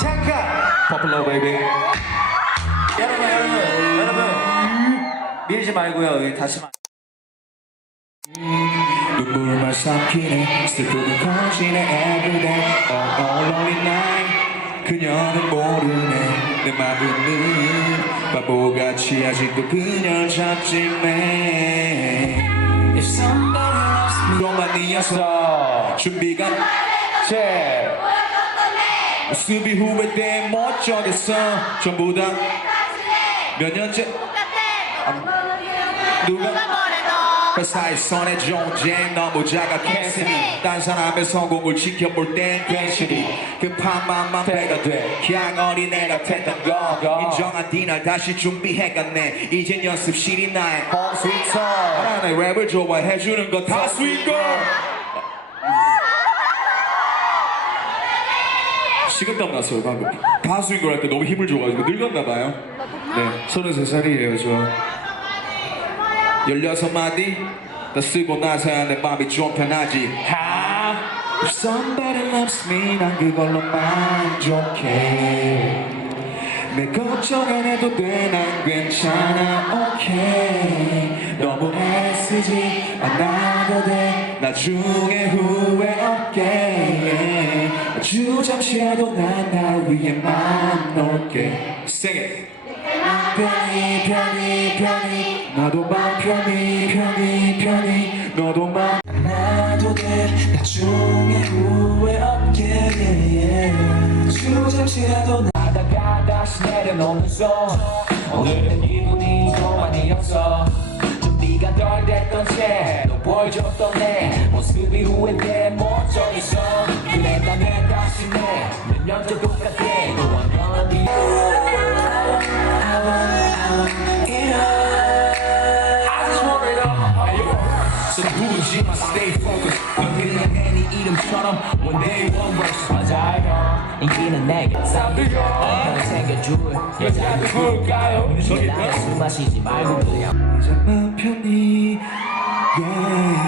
잠깐 Popular baby. 여러분 여러분 여러분. 밀지 말고요. 다시 말 눈물만 삼키네. 슬픔은 커지네 everyday. All, lonely night. 그녀는 모르네 내 마음은 바보같이 아직도 그녀를 찾지네. If somebody loves me 로만이었어 준비가 제 수비 후회 때못 정했어 전부 다 몇 년째? 누가? 회사의 선의 존재 너무 자각했으니 딴 사람의 성공을 지켜볼 땐 괜시리 급한 맘만 배가 돼. 그냥 어린애 같았던 거. 인정한 디날 다시 준비해갔네. 이젠 연습실이 나의 home 나는 랩을 좋아해주는 거다 girl 식은땀 났어요 방금 가수인 걸 할 때 너무 힘을 줘가지고 늙었나 봐요. 네 33살이에요 저. 16마디? 다 쓰고 나서야 내 맘이 좀 편하지. 하? If somebody loves me 난 그걸로 만족해 내 걱정 안 해도 돼난 괜찮아 오케이. 너무 애쓰지 않아도 돼 나중에 후회 없게. 아 주 잠시라도 난나 위에만 놓을게. Sing it. 편히 편히 편히. 나도 맘 편히 편히 편히. 너도 맘 나도 돼 나중에 후회 없게. 아주 잠시라도 나다가 다시 내려놓는 손 오늘은 보여줬던 내 모습이 후회돼 못 정했어. 그래 나는 다시 내몇 년째 똑같아. I'm I want it all. So 누구지 마 stay focused. 넌 그냥 애니 이름처럼 one day one verse. 맞아요 인기는 내게 널 챙겨줄 여자들 볼까요? 저기 나는 술 마시지 말고 그냥. 맘 편히. Hey